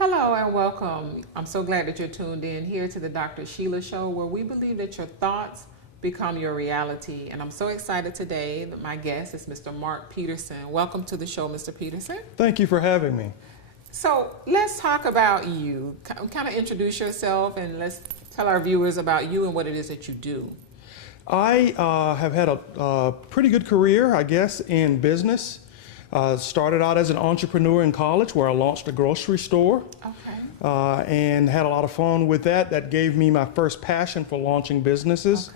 Hello and welcome. I'm so glad that you're tuned in here to the Dr. Sheila Show, where we believe that your thoughts become your reality. And I'm so excited today that my guest is Mr. Mark Peterson. Welcome to the show, Mr. Peterson. Thank you for having me. So let's talk about you. Kind of introduce yourself and let's tell our viewers about you and what it is that you do. I have had a pretty good career, I guess, in business. Started out as an entrepreneur in college where I launched a grocery store. Okay. And had a lot of fun with that. That gave me my first passion for launching businesses.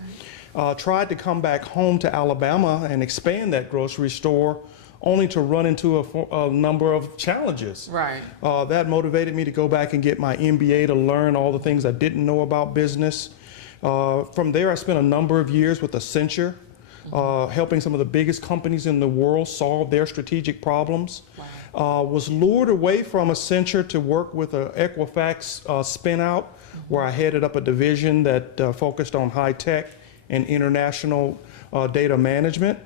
Okay. Tried to come back home to Alabama and expand that grocery store, only to run into a number of challenges. Right. That motivated me to go back and get my MBA to learn all the things I didn't know about business. From there, I spent a number of years with Accenture, helping some of the biggest companies in the world solve their strategic problems. Wow. Was lured away from Accenture to work with an Equifax spin-out, where I headed up a division that focused on high-tech and international data management.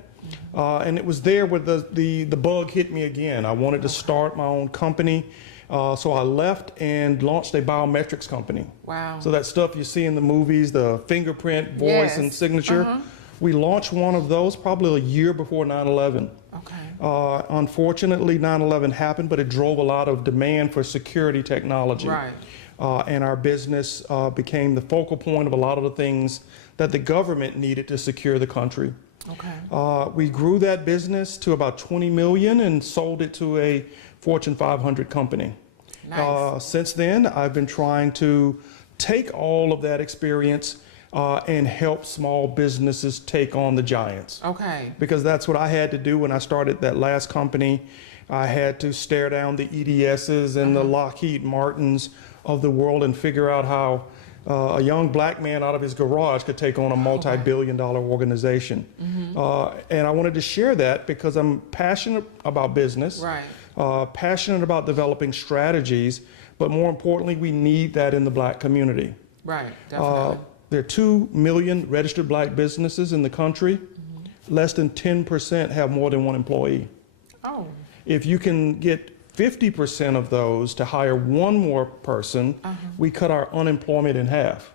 And it was there where the bug hit me again. I wanted to start my own company. So I left and launched a biometrics company. Wow. So that stuff you see in the movies, the fingerprint, voice, yes, and signature, we launched one of those probably a year before 9/11. Okay. Unfortunately, 9/11 happened, but it drove a lot of demand for security technology. Right. And our business became the focal point of a lot of the things that the government needed to secure the country. Okay. We grew that business to about 20 million and sold it to a Fortune 500 company. Nice. Since then, I've been trying to take all of that experience and help small businesses take on the giants. Okay. Because that's what I had to do when I started that last company. I had to stare down the EDSs and the Lockheed Martins of the world and figure out how a young black man out of his garage could take on a multi-billion-dollar organization. And I wanted to share that because I'm passionate about business, passionate about developing strategies, but more importantly, we need that in the black community. Right, definitely. There are 2 million registered black businesses in the country. Less than 10% have more than one employee. Oh. If you can get 50% of those to hire one more person, we cut our unemployment in half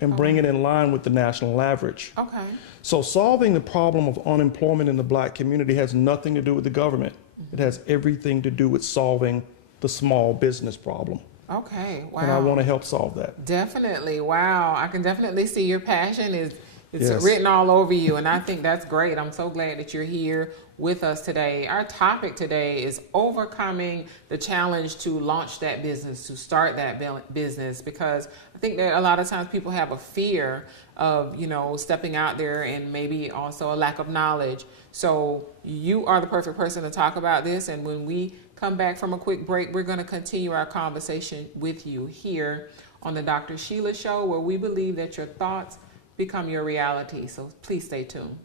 and bring it in line with the national average. Okay. So solving the problem of unemployment in the black community has nothing to do with the government. It has everything to do with solving the small business problem. Okay, wow. And I want to help solve that. Definitely, wow. I can definitely see your passion is Yes. written all over you, and I think that's great. I'm so glad that you're here with us today. Our topic today is overcoming the challenge to launch that business, to start that business, because I think that a lot of times people have a fear of, stepping out there and maybe also a lack of knowledge. So you are the perfect person to talk about this, and when we come back from a quick break, we're going to continue our conversation with you here on the Dr. Sheila Show, where we believe that your thoughts become your reality. So please stay tuned.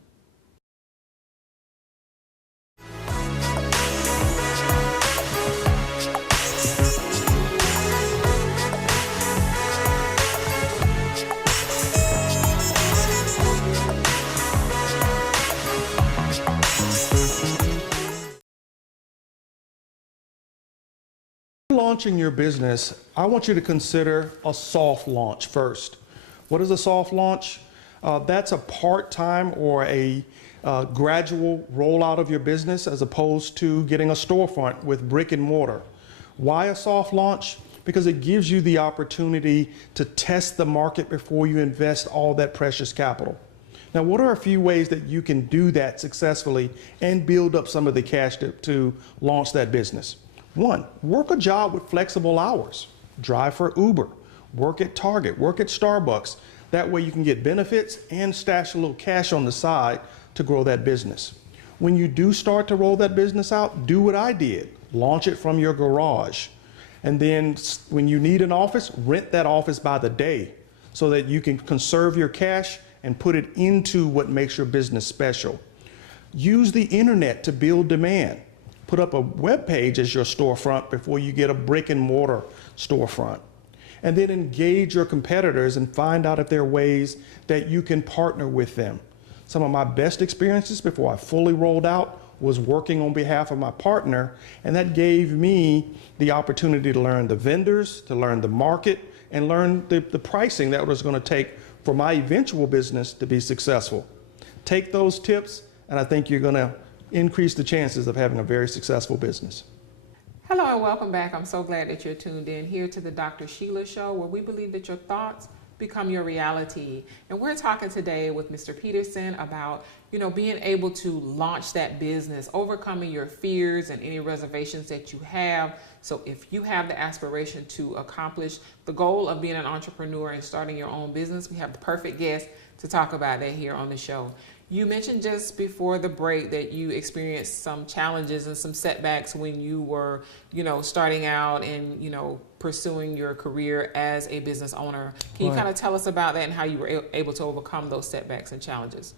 Launching your business, I want you to consider a soft launch first. What is a soft launch? That's a part-time or a gradual rollout of your business as opposed to getting a storefront with brick and mortar. Why a soft launch? Because it gives you the opportunity to test the market before you invest all that precious capital. Now, what are a few ways that you can do that successfully and build up some of the cash to launch that business? One, work a job with flexible hours. Drive for Uber, work at Target, work at Starbucks. That way you can get benefits and stash a little cash on the side to grow that business. When you do start to roll that business out, do what I did. Launch it from your garage. And then when you need an office, rent that office by the day so that you can conserve your cash and put it into what makes your business special. Use the internet to build demand. Put up a web page as your storefront before you get a brick and mortar storefront. And then engage your competitors and find out if there are ways that you can partner with them. Some of my best experiences before I fully rolled out was working on behalf of my partner, and that gave me the opportunity to learn the vendors, to learn the market, and learn the pricing that was going to take for my eventual business to be successful. Take those tips, and I think you're going to increase the chances of having a very successful business. Hello and welcome back. I'm so glad that you're tuned in here to the Dr. Sheila Show, where we believe that your thoughts become your reality. And we're talking today with Mr. Peterson about, being able to launch that business, overcoming your fears and any reservations that you have. So if you have the aspiration to accomplish the goal of being an entrepreneur and starting your own business, we have the perfect guest to talk about that here on the show. You mentioned just before the break that you experienced some challenges and some setbacks when you were, starting out and, pursuing your career as a business owner. Can you kind of tell us about that and how you were able to overcome those setbacks and challenges?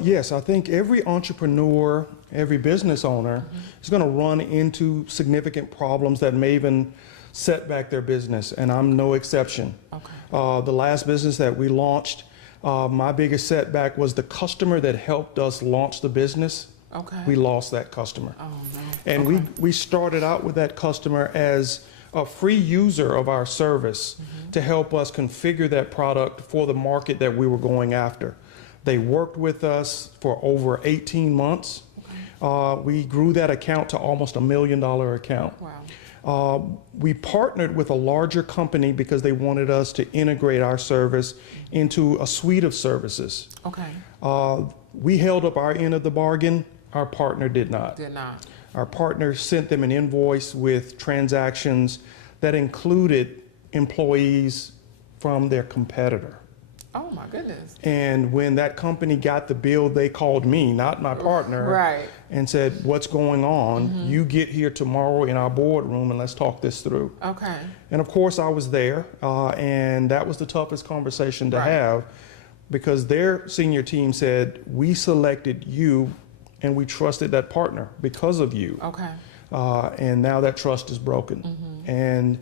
Yes, I think every entrepreneur, every business owner is going to run into significant problems that may even set back their business, and I'm no exception. Okay. The last business that we launched, my biggest setback was the customer that helped us launch the business. Okay. We lost that customer. Oh, no. And we started out with that customer as a free user of our service to help us configure that product for the market that we were going after. They worked with us for over 18 months. Okay. We grew that account to almost $1 million account. Wow. We partnered with a larger company because they wanted us to integrate our service into a suite of services. Okay. We held up our end of the bargain. Our partner did not. Did not. Our partner sent them an invoice with transactions that included employees from their competitor. Oh my goodness. And when that company got the bill, they called me, not my partner, right, and said, "What's going on? You get here tomorrow in our boardroom and let's talk this through." Okay. And of course I was there, and that was the toughest conversation to have, because their senior team said, "We selected you and we trusted that partner because of you." Okay. And now that trust is broken. And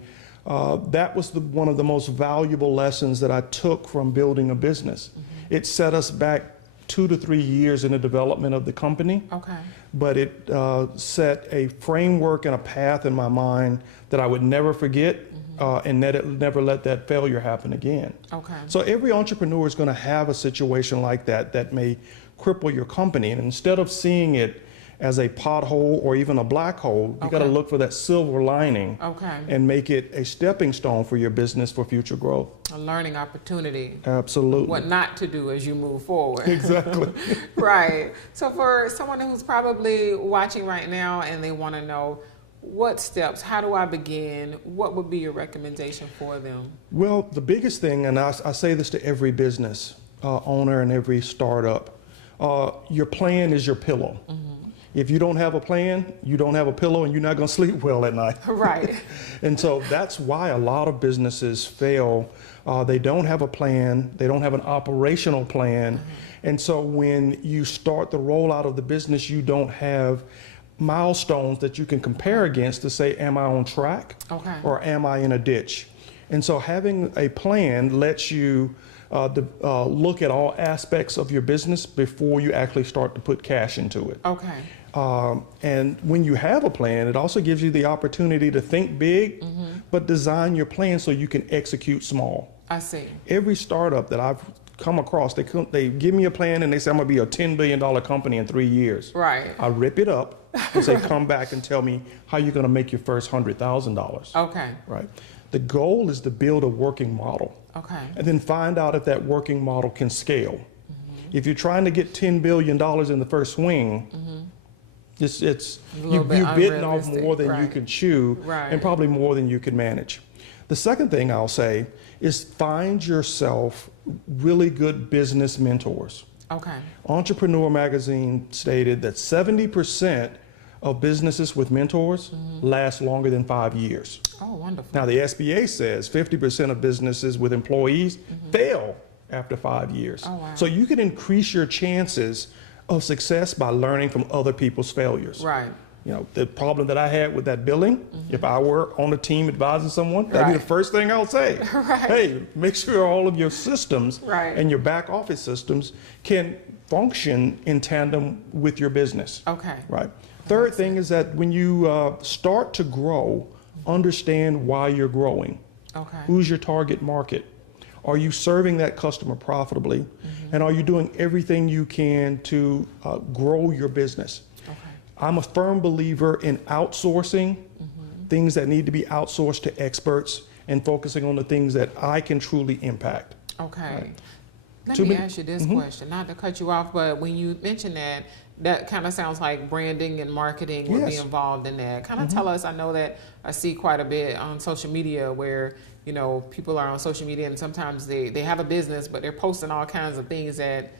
that was one of the most valuable lessons that I took from building a business. It set us back 2 to 3 years in the development of the company. Okay. But it set a framework and a path in my mind that I would never forget, and that it never let that failure happen again. Okay. So every entrepreneur is going to have a situation like that that may cripple your company. And instead of seeing it as a pothole or even a black hole, you got to look for that silver lining and make it a stepping stone for your business for future growth. A learning opportunity. Absolutely. What not to do as you move forward. Exactly. Right. So for someone who's probably watching right now and they want to know what steps, how do I begin, what would be your recommendation for them? Well, the biggest thing, and I say this to every business owner and every startup, your plan is your pillow. If you don't have a plan, you don't have a pillow, and you're not going to sleep well at night. Right. And so that's why a lot of businesses fail. They don't have a plan. They don't have an operational plan. And so when you start the rollout of the business, you don't have milestones that you can compare against to say, am I on track? Or am I in a ditch? And so having a plan lets you look at all aspects of your business before you actually start to put cash into it. And when you have a plan, it also gives you the opportunity to think big, but design your plan so you can execute small. I see. Every startup that I've come across, they give me a plan and they say, I'm going to be a $10 billion company in 3 years. Right. I rip it up and say, come back and tell me how you're going to make your first $100,000. Okay. Right. The goal is to build a working model. Okay. And then find out if that working model can scale. If you're trying to get $10 billion in the first swing, you've bitten off more than you can chew, and probably more than you can manage. The second thing I'll say is find yourself really good business mentors. Entrepreneur Magazine stated that 70% of businesses with mentors last longer than 5 years. Oh, wonderful. Now, the SBA says 50% of businesses with employees fail after 5 years. Oh, wow. So you can increase your chances of success by learning from other people's failures. Right. You know, the problem that I had with that billing, if I were on a team advising someone, that'd be the first thing I'll say. Hey, make sure all of your systems and your back office systems can function in tandem with your business. Okay. Right. Third thing is that when you start to grow, understand why you're growing. Okay. Who's your target market? Are you serving that customer profitably? And are you doing everything you can to grow your business? Okay. I'm a firm believer in outsourcing things that need to be outsourced to experts and focusing on the things that I can truly impact. Okay. Right. Let me ask you this question, not to cut you off, but when you mentioned that, that kind of sounds like branding and marketing would be Yes. involved in that. Kind of tell us, I know that I see quite a bit on social media where, you know, people are on social media and sometimes they have a business, but they're posting all kinds of things that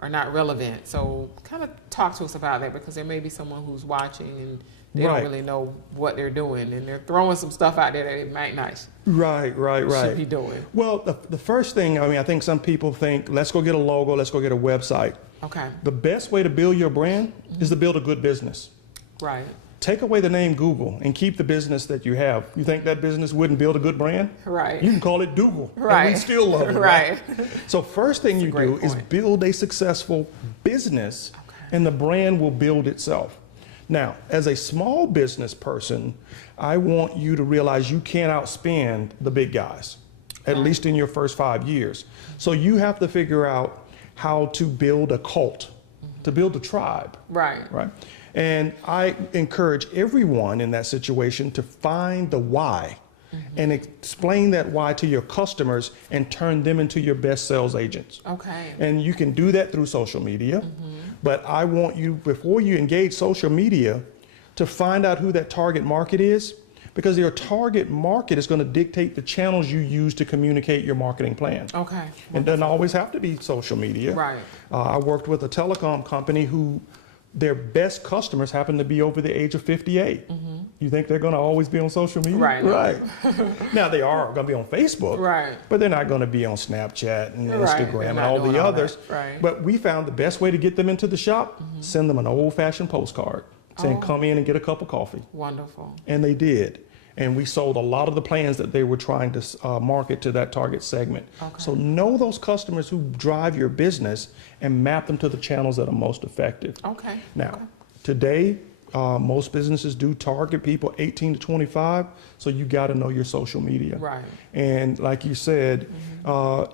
are not relevant. So kind of talk to us about that, because there may be someone who's watching and they Right. don't really know what they're doing and they're throwing some stuff out there that they might not should be doing. Well, the first thing, I mean, I think some people think, let's go get a logo, let's go get a website. Okay. The best way to build your brand is to build a good business. Right. Take away the name Google and keep the business that you have. You think that business wouldn't build a good brand? Right. You can call it Google. Right. And we still love it. Right. So first thing you great do is point. build a successful business, and the brand will build itself. Now, as a small business person, I want you to realize you can't outspend the big guys, at least in your first 5 years. So you have to figure out how to build a cult, to build a tribe. Right. Right. And I encourage everyone in that situation to find the why and explain that why to your customers and turn them into your best sales agents. Okay. And you can do that through social media. But I want you, before you engage social media, to find out who that target market is, because your target market is going to dictate the channels you use to communicate your marketing plan. Okay. It doesn't always have to be social media. Right. I worked with a telecom company who their best customers happen to be over the age of 58. You think they're going to always be on social media? Right. Right. Now they are going to be on Facebook. Right. But they're not going to be on Snapchat and Right. Instagram They're and not all doing the all others. that. Right. But we found the best way to get them into the shop, send them an old-fashioned postcard saying, come in and get a cup of coffee. Wonderful. And they did. And we sold a lot of the plans that they were trying to market to that target segment. Okay. So know those customers who drive your business and map them to the channels that are most effective. Okay. Now, today, most businesses do target people 18 to 25, so you got to know your social media. Right. And like you said,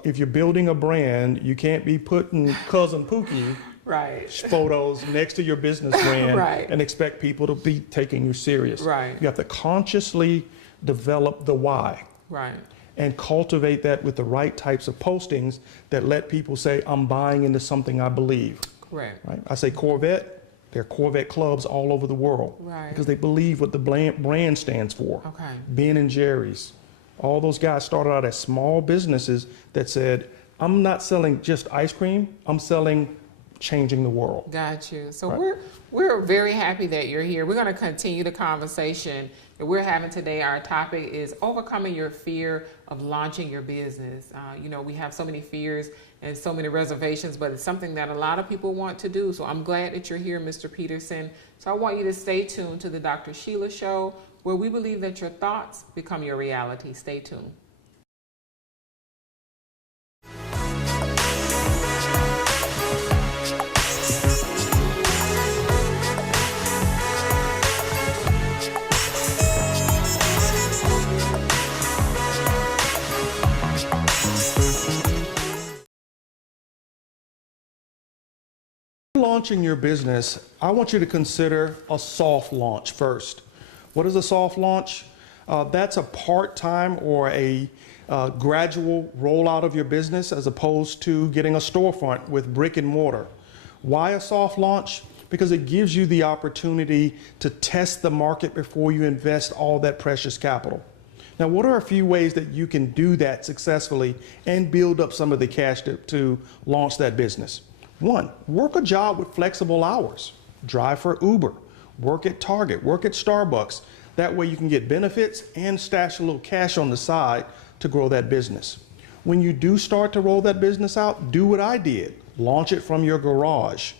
if you're building a brand, you can't be putting Cousin Pookie Right. photos next to your business brand Right. and expect people to be taking you serious. Right. You have to consciously develop the why Right. and cultivate that with the right types of postings that let people say, I'm buying into something I believe. Correct. Right? I say Corvette, there are Corvette clubs all over the world Right. because they believe what the brand stands for. Okay. Ben and Jerry's, all those guys started out as small businesses that said, I'm not selling just ice cream, I'm selling changing the world. Got you. So Right. we're very happy that you're here. We're going to continue the conversation that we're having today. Our topic is overcoming your fear of launching your business. You know, we have so many fears and so many reservations, but it's something that a lot of people want to do. So I'm glad that you're here, Mr. Peterson. So I want you to stay tuned to the Dr. Sheila Show, where we believe that your thoughts become your reality. Stay tuned. Launching your business, I want you to consider a soft launch first. What is a soft launch? That's a part-time or a gradual rollout of your business as opposed to getting a storefront with brick and mortar. Why a soft launch? Because it gives you the opportunity to test the market before you invest all that precious capital. Now, what are a few ways that you can do that successfully and build up some of the cash to launch that business? One, work a job with flexible hours. Drive for Uber, work at Target, work at Starbucks. That way you can get benefits and stash a little cash on the side to grow that business. When you do start to roll that business out, do what I did. Launch it from your garage.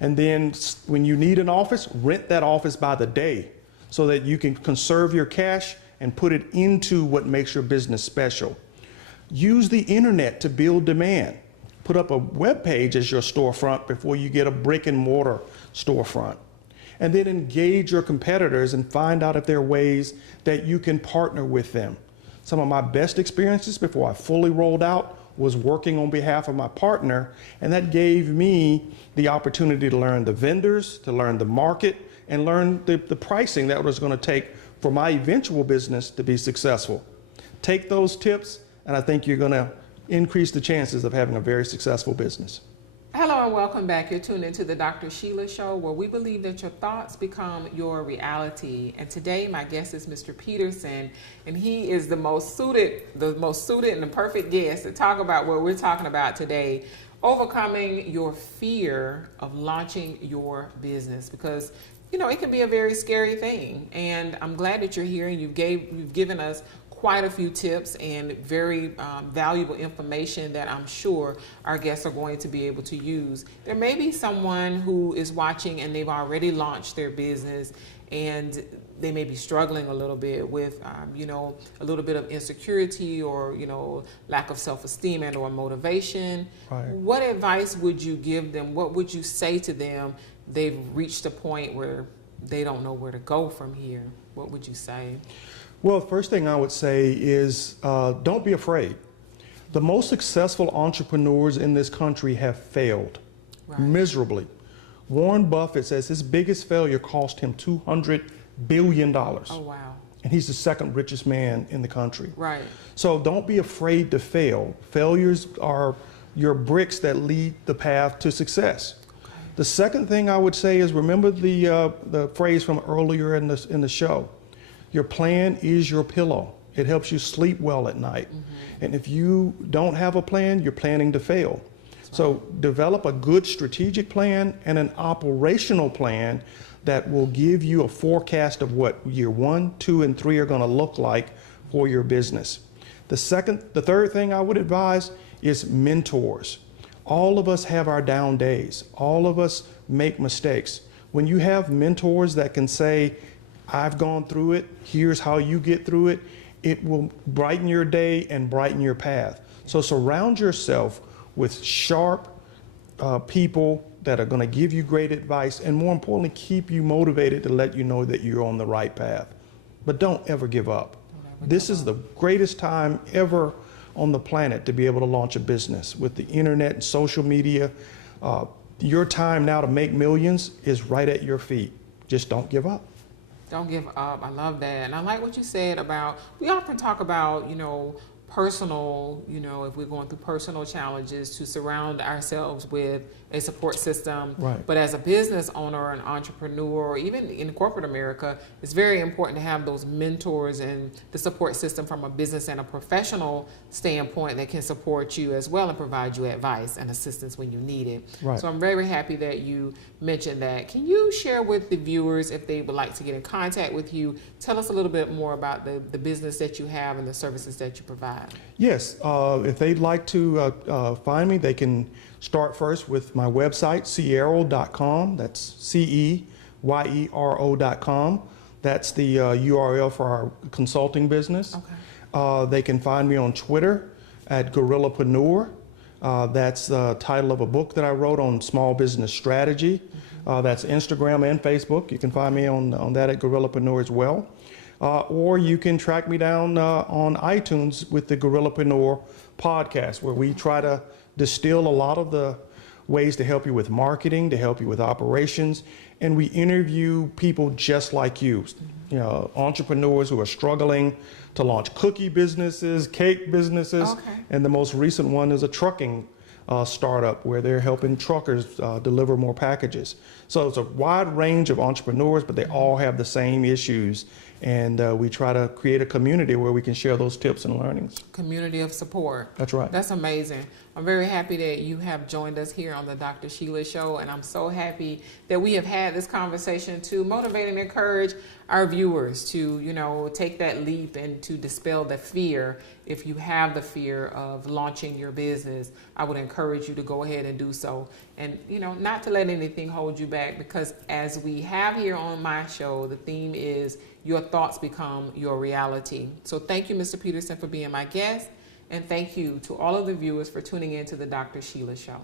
And then when you need an office, rent that office by the day so that you can conserve your cash and put it into what makes your business special. Use the internet to build demand. Put up a web page as your storefront before you get a brick and mortar storefront. And then engage your competitors and find out if there are ways that you can partner with them. Some of my best experiences before I fully rolled out was working on behalf of my partner, and that gave me the opportunity to learn the vendors, to learn the market, and learn the pricing that was going to take for my eventual business to be successful. Take those tips, and I think you're going to increase the chances of having a very successful business. Hello and welcome back. You're tuned into the Dr. Sheila Show, where we believe that your thoughts become your reality. And today my guest is Mr. Peterson, and he is the most suited and the perfect guest to talk about what we're talking about today: overcoming your fear of launching your business, because it can be a very scary thing. And I'm glad that you're here and you've given us quite a few tips and very valuable information that I'm sure our guests are going to be able to use. There may be someone who is watching and they've already launched their business and they may be struggling a little bit with, a little bit of insecurity or, lack of self-esteem and or motivation. Right. What advice would you give them? What would you say to them? They've reached a point where they don't know where to go from here. What would you say? Well, the first thing I would say is don't be afraid. The most successful entrepreneurs in this country have failed miserably. Warren Buffett says his biggest failure cost him $200 billion. Oh, wow. And he's the second richest man in the country. Right. So don't be afraid to fail. Failures are your bricks that lead the path to success. Okay. The second thing I would say is remember the phrase from earlier in the show. Your plan is your pillow. It helps you sleep well at night. Mm-hmm. And if you don't have a plan, you're planning to fail. So develop a good strategic plan and an operational plan that will give you a forecast of what year 1, 2, and 3 are going to look like for your business. The third thing I would advise is mentors. All of us have our down days. All of us make mistakes. When you have mentors that can say, I've gone through it, here's how you get through it, it will brighten your day and brighten your path. So surround yourself with sharp people that are going to give you great advice and, more importantly, keep you motivated to let you know that you're on the right path. But don't ever give up. This is the greatest time ever on the planet to be able to launch a business. With the internet and social media, your time now to make millions is right at your feet. Just don't give up. Don't give up. I love that. And I like what you said about, we often talk about, personal, if we're going through personal challenges, to surround ourselves with a support system. Right. But as a business owner or an entrepreneur, or even in corporate America, it's very important to have those mentors and the support system from a business and a professional standpoint that can support you as well and provide you advice and assistance when you need it. Right. So I'm very happy that you mentioned that. Can you share with the viewers, if they would like to get in contact with you, tell us a little bit more about the business that you have and the services that you provide? Yes, if they'd like to find me, they can start first with my website, ceyero.com. That's CEYERO.com. That's the URL for our consulting business. Okay. They can find me on Twitter at Gorillapreneur. That's the title of a book that I wrote on small business strategy. Mm-hmm. That's Instagram and Facebook. You can find me on that at Gorillapreneur as well. Or you can track me down on iTunes with the Gorillapreneur podcast, where we try to distill a lot of the ways to help you with marketing, to help you with operations, and we interview people just like you, entrepreneurs who are struggling to launch cookie businesses, cake businesses, and the most recent one is a trucking startup where they're helping truckers deliver more packages. So it's a wide range of entrepreneurs, but they all have the same issues. And we try to create a community where we can share those tips and learnings. Community of support. That's right. That's amazing. I'm very happy that you have joined us here on the Dr. Sheila Show, and I'm so happy that we have had this conversation to motivate and encourage our viewers to, take that leap and to dispel the fear. If you have the fear of launching your business, I would encourage you to go ahead and do so. And, not to let anything hold you back, because as we have here on my show, the theme is your thoughts become your reality. So thank you, Mr. Peterson, for being my guest. And thank you to all of the viewers for tuning in to the Dr. Sheila Show.